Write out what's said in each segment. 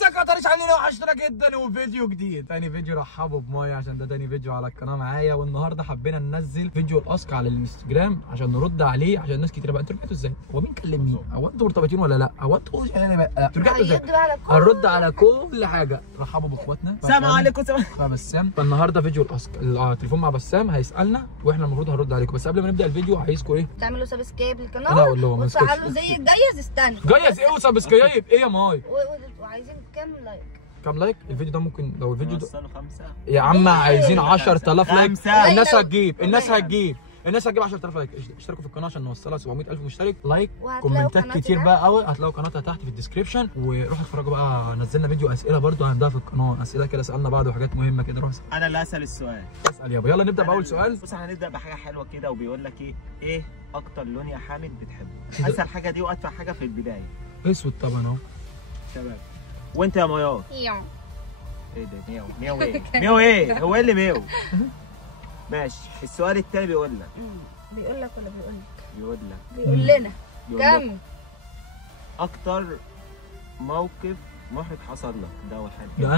ازيك يا طارش، عاملين ايه؟ وحشتنا جدا. وفيديو جديد، تاني فيديو. رحبوا بمايا عشان ده تاني فيديو على القناه معايا. والنهارده حبينا ننزل فيديو الاسك على الانستجرام عشان نرد عليه، عشان ناس كتير بقى انتوا رجعتوا ازاي؟ هو مين كلم مين؟ هو انتوا مرتبطين ولا لا؟ هو انتوا انتوا رجعتوا ازاي؟ هنرد على كل حاجه. رحبوا باخواتنا. السلام عليكم. بسام. فالنهارده فيديو الاسك، التليفون مع بسام هيسالنا واحنا المفروض هنرد عليكم. بس قبل ما نبدا الفيديو عايزكم ايه؟ تعملوا سبسكرايب للقناه. انا اقول لهم وتفعلوا زي الجيز. استنى، جيز ايه وسبسكرايب ايه يا ماي؟ وعايزين كام لايك؟ كام لايك؟ الفيديو ده ممكن لو الفيديو ده وصلوا 5 يا عم عايزين 10000 لايك. الناس هتجيب 10000 لايك. اشتركوا في القناه عشان نوصلها 700000 مشترك. لايك، كومنتات كتير بقى قوي. هتلاقوا قناتها تحت في الديسكربشن. وروحوا اتفرجوا بقى، نزلنا فيديو اسئله برده هنبدا في القناه، اسئله كده سالنا بعض وحاجات مهمه كده. روح انا اللي اسال السؤال. اسال يابا. يلا نبدا باول سؤال. بص هنبدا بحاجه حلوه كده، وبيقول لك ايه اكتر لون يا حامد بتحبه؟ اسهل حاجه دي وادفع حاجه في البدايه. اسود طبعا اهو. تمام. وانت يا ميار؟ ياو. ايه ده مياو ايه؟ مياو ايه؟ هو ايه اللي مياو؟ ماشي. السؤال التاني بيقول لك بيقول لك ولا بيقول لك؟ بيقول لنا كم اكتر موقف محرج حصل لك؟ ده اول حاجه. ده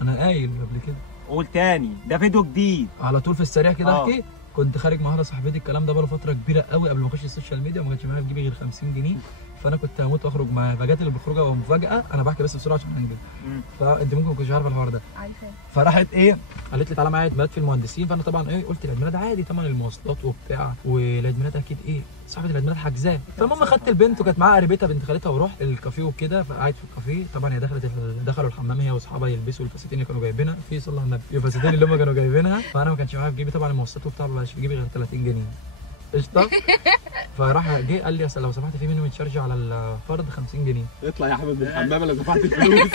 انا قايل قبل كده. قول تاني، ده فيديو جديد على طول في السريع كده احكي. كنت خارج مع واحده صاحبتي، الكلام ده بقاله فتره كبيره قوي قبل ما اخش السوشيال ميديا، وما كانش معايا في جيبي غير 50 جنيه. فانا كنت هموت واخرج معاها، فجات اللي بالخروجه ومفاجاه. انا بحكي بس بسرعه عشان انجز. فانت ممكن ما كنتش عارفه الحوار ده. عارفاه. فراحت قالت لي تعالى معايا عيد ميلاد في المهندسين. فانا طبعا قلت العيد ميلاد عادي طبعا، المواصلات وبتاع، والعيد ميلاد اكيد صاحبه العيد ميلاد حجزاه. فالمهم خدت البنت وكانت معاها قريبتها بنت خالتها، ورحت الكافيه وكده. فقعدت في الكافيه طبعا. هي دخلوا الحمام هي واصحابها يلبسوا الفساتين اللي كانوا جايبينها في صلى على النبي، الفساتين اللي هم كانوا جايبينها. فانا ما كانش معايا في جيبي طبعا المواصلات وبتاع، ما بقاش في جيبي غير 30 جنيه. قشطه. فراح جه قال لي لو سمحت في منه تشارج على الفرد 50 جنيه. اطلع يا حامد من الحمام، انا دفعت الفلوس.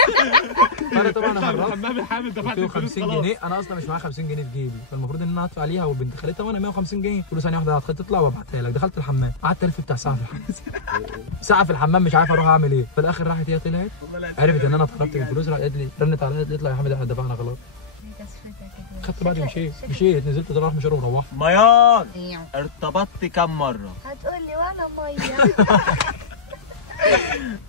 فانا طبعا الحمام يا حامد دفعت الفلوس 50 جنيه. انا اصلا مش معايا 50 جنيه في جيبي، فالمفروض ان انا ادفع ليها وبنت خالتها وانا 150 جنيه. قلت له ثانيه واحده هتخلي تطلع وابعتها لك. دخلت الحمام، قعدت الف بتاع ساعه في الحمام. ساعه في الحمام مش عارف اروح اعمل ايه. في الاخر راحت هي طلعت عرفت ان انا طلبت الفلوس، راحت قالت لي رنت عليا قالت لي اطلع يا حامد احنا دفعنا خلاص. خدت بعضي مشيت نزلت راح مشوار وروحت. ميار ارتبطت كم مره؟ هتقول لي وانا ميه.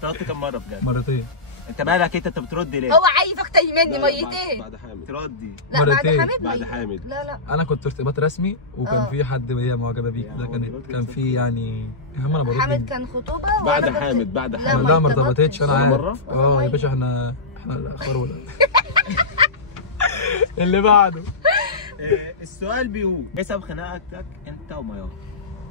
ارتبطت كم مره بجد؟ مرتين. انت مالك انت بترد ليه؟ هو عايزك تهمني ميتين. بعد حامد تردي. لا مرتين. بعد حامد. لا انا كنت ارتباط رسمي، وكان في حد هي معجبه بيك كده. كان في يعني اهم. انا برد. حامد كان خطوبه بعد حامد. لا ما ارتبطتش انا عارف. مرة؟ يا باشا احنا الاخبار ولا اللي بعده. السؤال بيقول ايه سبب خناقتك انت وميار؟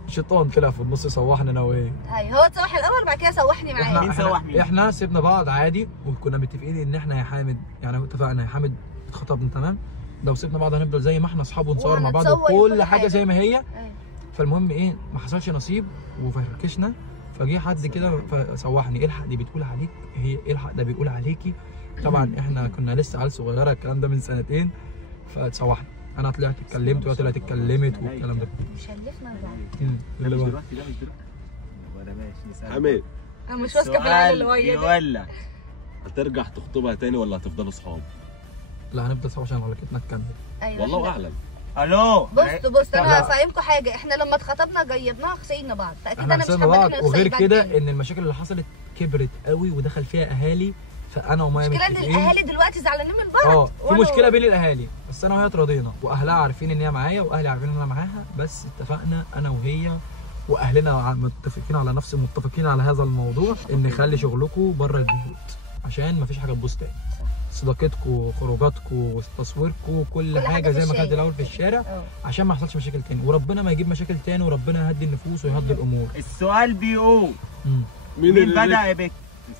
شيطان طلع في النص صوحنا انا وهي. ايوه هو تصوح الاول بعد كده صوحني معاه. مين سوح مين؟ احنا سيبنا بعض عادي، وكنا متفقين ان احنا يا حامد يعني اتفقنا يا حامد اتخطبنا تمام، لو سيبنا بعض هنفضل زي ما احنا اصحاب ونصور مع بعض وكل حاجه زي ما هي. فالمهم ما حصلش نصيب وفركشنا. فجه حد كده فسوحني. الحق دي بتقول عليك، هي الحق ده بيقول عليكي. طبعا احنا كنا لسه عيال صغيره، الكلام ده من سنتين. فتسوحنا. انا طلعت اتكلمت وهي طلعت اتكلمت والكلام ده. شلفنا بعض. لا مش دلوقتي ولا ماشي نسال. حامد انا مش ماسكه في العيال اللي ويا دي. ولا هترجع تخطبها تاني ولا هتفضلوا صحاب؟ لا هنفضل صحاب عشان علاقتنا تكمل. ايوه والله اعلم. الو بص انا هفهمكم حاجه. احنا لما اتخطبنا جيبناها خسينا بعض، فاكيد انا مش خسرنا بعض. حابه. وغير كده ان المشاكل اللي حصلت كبرت قوي ودخل فيها اهالي. فانا ومايا مشكلة ان الاهالي دلوقتي زعلانين من بعض. في مشكله بين الاهالي، بس انا وهي اتراضينا، واهلها عارفين ان هي معايا واهلي عارفين ان انا معاها. بس اتفقنا انا وهي واهلنا متفقين على هذا الموضوع، ان نخلي شغلكم بره البيوت عشان مفيش حاجه تبوظ تاني. صداقتكم، خروجاتكم، تصويركم، كل حاجه زي ما كانت الاول في الشارع، عشان ما يحصلش مشاكل تاني، وربنا ما يجيب مشاكل تاني، وربنا يهدي النفوس ويهدي الامور. السؤال بيقول مين بدا يا بك؟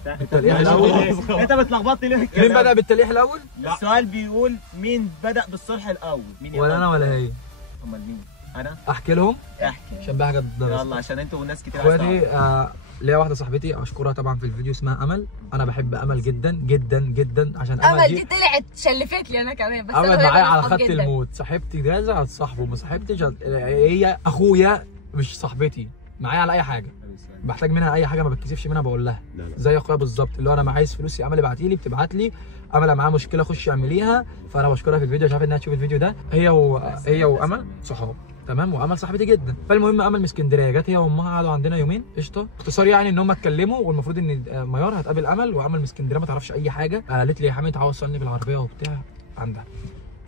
التلقيح الاول. انت بتلخبطني ليه؟ مين بدا بالتلقيح الاول؟ السؤال بيقول مين بدا بالصلح الاول؟ مين؟ ولا انا ولا هي. امال مين؟ انا؟ احكي لهم؟ احكي عشان بقى حاجه تدرس. يلا عشان انتوا والناس كتير. اخواتي ليا واحده صاحبتي اشكرها طبعا في الفيديو اسمها امل. انا بحب امل جدا جدا جدا، عشان امل دي طلعت شلفت لي انا كمان. بس امل معايا على خط الموت. صاحبتي جاهزه هتصاحبه، ما صاحبتش هي اخويا مش صاحبتي. معايا على اي حاجه بحتاج منها، اي حاجه ما بتكسفش منها بقول لها. زي اخويا بالظبط، اللي هو انا عايز فلوس يا امل ابعتي لي، بتبعت لي. امل معاها مشكله خش اعمليها. فانا بشكرها في الفيديو، مش عارف انها تشوف الفيديو ده. هي وامل صحاب. تمام، وامل صاحبتي جدا. فالمهم امل من اسكندريه جت هي وامها، قعدوا عندنا يومين قشطه. اختصار يعني ان هم اتكلموا، والمفروض ان ميار هتقابل امل، وامل من اسكندريه ما تعرفش اي حاجه. قالت لي يا حميد عاوز اوصلني بالعربيه وبتاع عندها.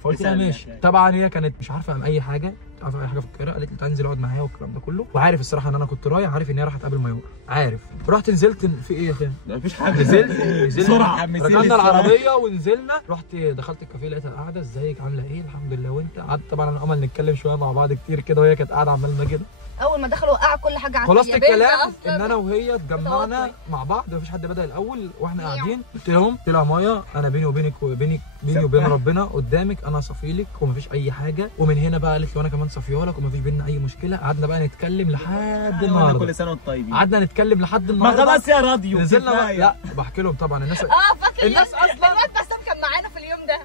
فقلت لها ماشي. طبعا هي كانت مش عارفه عن اي حاجه، مش عارفه اي حاجه في القاهره. قالت لي تعالى انزل اقعد معايا والكلام ده كله، وعارف الصراحه ان انا كنت رايح، عارف ان هي رايحه تقابل ميار، عارف. رحت نزلت في ايه يا اخي؟ لا مفيش حاجه. نزلت بسرعة. ركبنا العربيه ونزلنا. رحت دخلت الكافيه لقيتها قاعده، ازيك عامله ايه؟ الحمد لله وانت؟ قعدت طبعا انا امل نتكلم شويه مع بعض كتير كده، وهي كانت قاعده عمالنا كده. اول ما دخلوا وقعوا كل حاجه على خلاص الكلام أصلاً. ان انا وهي اتجمعنا مع بعض، مفيش حد بدا الاول واحنا قاعدين. قلت لهم مايا انا بيني وبينك بيني وبين ربنا قدامك انا صفيلك ومفيش اي حاجه. ومن هنا بقى قالت لي وانا كمان صفيها لك ومفيش بينا اي مشكله. قعدنا بقى نتكلم لحد النهارده. كل سنه وانتم طيبين. قعدنا نتكلم لحد ما النهارده. خلاص يا راديو نزلنا بقى. كفاية. لا بحكي لهم طبعا الناس فاكر الناس اصلا الواد بسام كان معانا في اليوم ده.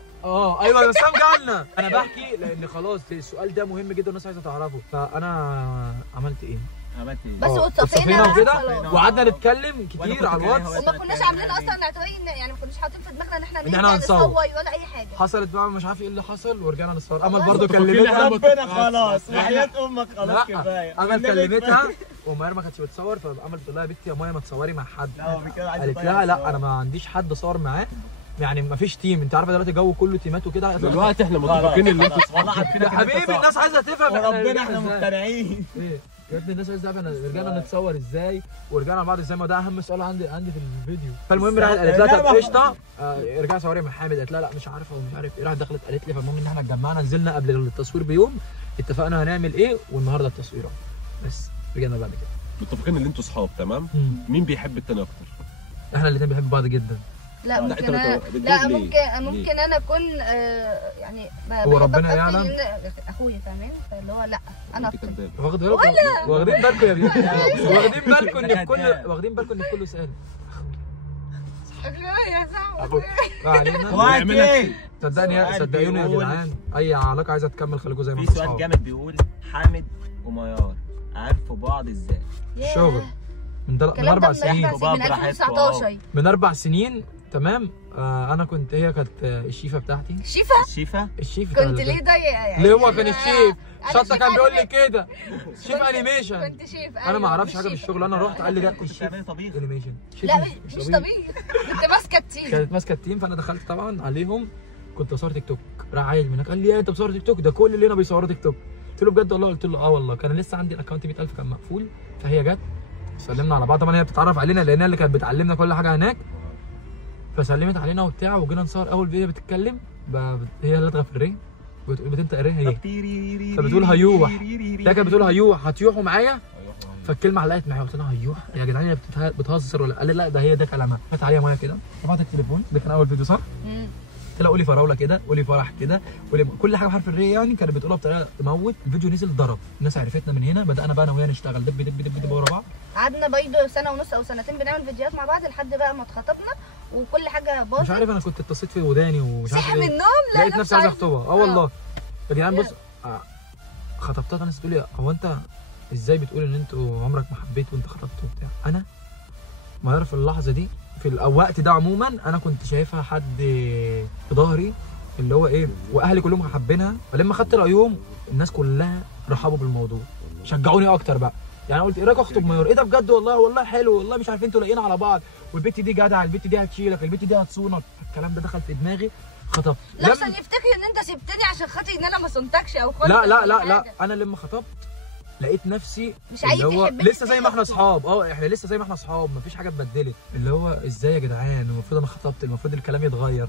ايوه بسام جالنا. انا بحكي لان خلاص السؤال ده مهم جدا والناس عايزه تعرفه. فانا عملت ايه؟ عملت ايه؟ بس اتصفينا وتصفينا وكده، وقعدنا نتكلم كتير على الواتس. وما كناش عاملين اصلا اعتبارين، يعني ما كناش حاطين في دماغنا ان احنا إحنا هنصور. نصور ولا اي حاجه. حصلت بقى مش عارف ايه اللي حصل ورجعنا نصور. امل والله برضو متفقين كلمتها. ربنا خلاص وحياة امك خلاص لا كفايه. امل كلمتها وماير ما كانتش بتصور، فامل بتقول لها يا بنتي يا مايا ما تصوري مع حد. قالت لها لا انا ما عنديش حد صور معاه، يعني ما فيش تيم. انت عارفه دلوقتي الجو كله تيمات وكده. دلوقتي احنا متفقين ان انتوا يا حبيبي الناس عايزه تفهم وربنا احنا إزاي. مقتنعين. ايه يا ابني الناس عايزه تعرف احنا رجعنا نتصور ازاي ورجعنا مع بعض ازاي، ما ده اهم سؤال عندي في الفيديو. فالمهم راحت قالت لها طب قشطه ارجعي صوري مع حامد. قالت لها لا مش عارفه ومش عارف ايه. راحت دخلت قالت لي. فالمهم ان احنا اتجمعنا نزلنا قبل التصوير بيوم، اتفقنا هنعمل ايه، والنهارده التصوير بس رجعنا بعد كده. متفقين ان انتوا صحاب تمام. مين بيحب التاني اكتر؟ احنا الاثنين بنحب بعض جدا. لا ممكن أنت أنا بتقول لا ليه؟ ممكن انا اكون يعني هو بحبك ربنا أكتر يعلم. لأن اخويا فاهمين، فاللي هو لا انا انت اكتر. كداب. واخدين بالكم يا بنتي؟ واخدين بالكم ان في كل كله سؤال يا أخوك. ما علينا. وقت ايه؟ صدقني صدقوني يا جدعان، اي علاقه عايزه تكمل خليكم زي ما في انتم سؤال صحاب. جامد بيقول حامد وميار عرفوا بعض ازاي؟ الشغل من 4 سنين. من 2019 من 4 سنين تمام. انا كنت هي كانت الشيفه بتاعتي. الشيفه؟ الشيف كنت ليه ضيق يعني؟ ليه هو كان الشيف أنا شطه شيف كان بيقول لي أنيميشن. كده شيف انيميشن. كنت شيف انا ما اعرفش حاجه في شيف. الشغل. انا رحت قال لي ده كنت شيف بتعملي طبيخ؟ انيميشن. لا مش طبيعي. كنت ماسكه التيم. كانت ماسكه التيم. فانا دخلت طبعا عليهم، كنت بصور تيك توك. راح عيل من هناك قال لي انت بتصور تيك توك؟ ده كل اللي هنا بيصوروا تيك توك. قلت له بجد والله؟ قلت له والله. كان لسه عندي الاكونت 100000 كان مقفول. فهي جت سلمنا على بعض. طبعا هي بتتعرف علينا لان هي اللي كانت بتعلمنا كل حاجه هناك. فسلمت علينا وبتاع وجينا نصور. اول فيديو بتتكلم هي لدغه في الري بتنطق الري هي. فبتقول هيوح. هي كانت بتقول هيوح هتيوحوا معايا. فالكلمه علقت معايا. قلت لها هيوح يا جدعان هي بتهزر ولا؟ قال لي لا ده هي ده كلامها. جت عليها ميه كده رفعت التليفون. ده كان اول فيديو صح؟ قلت لها قولي فراوله كده، قولي فرح كده، قولي كل حاجه بحرف الري. يعني كانت بتقولها بطريقه تموت. الفيديو نزل ضرب، الناس عرفتنا من هنا. بدانا بقى انا وهي نشتغل دب دب دب دب ورا بعض. قعدنا بيض سنه ونص او سنتين بنعمل فيديوهات مع بعض لحد بقى ما اتخطبنا وكل حاجه باظت. مش عارف انا كنت اتصلت في وداني ومش عارف صحي من ايه. النوم لقيت نفسي عايز اخطبها. والله يا جدعان بص يلا. خطبتها. الناس تقول لي هو انت ازاي بتقول ان انتوا عمرك ما حبيت وانت خطبت وبتاع؟ انا ما اعرف اللحظه دي في الوقت ده عموما انا كنت شايفها حد في ظهري اللي هو ايه، واهلي كلهم حابينها. فلما خدت رايهم الناس كلها رحبوا بالموضوع، شجعوني اكتر بقى. يعني قلت ايه رايك اخطب ميار؟ ايه ده بجد والله حلو والله مش عارف انتوا لاقيين على بعض، والبت دي جدعه، البت دي هتشيلك، البت دي هتصونك. الكلام ده دخل في دماغي خطبت. لا عشان يفتكر ان انت سبتني عشان خاطر ان انا ما صنتكش او خدت. لا انا لما خطبت لقيت نفسي مش عايز اللي هو يحبني لسه زي ما احنا اصحاب. احنا لسه زي ما احنا اصحاب، مفيش حاجه اتبدلت. اللي هو ازاي يا جدعان المفروض انا خطبت، المفروض الكلام يتغير.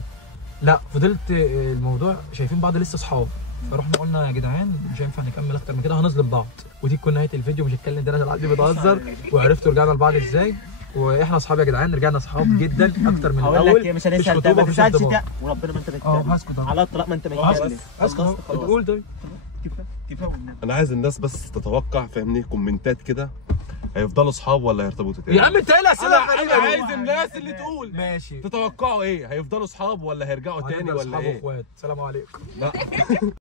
لا فضلت الموضوع شايفين بعض لسه اصحاب. فروحنا قلنا يا جدعان مش هينفع نكمل اكتر من كده، هنظلم بعض. ودي تكون نهايه الفيديو. مش هتكلم ده انا قاعد بتهزر. وعرفتوا رجعنا لبعض ازاي، واحنا اصحاب يا جدعان. رجعنا اصحاب جدا اكتر من الاول. مش هنسال ده، ما تسالش ده وربنا ما انت بتتكلم. هسكت على الطلاق ما انت بتتكلم. اسكت قول طيب. كفايه. انا عايز الناس بس تتوقع فاهمني كومنتات كده، هيفضلوا صحاب ولا هيرتبطوا تاني؟ يا عم انت ايه الاسئله انا الغريبه دي؟ عايز الناس اللي تقول ماشي. تتوقعوا ايه، هيفضلوا صحاب ولا هيرجعوا تاني ولا اصحاب ايه؟ واخوات. سلام عليكم. لا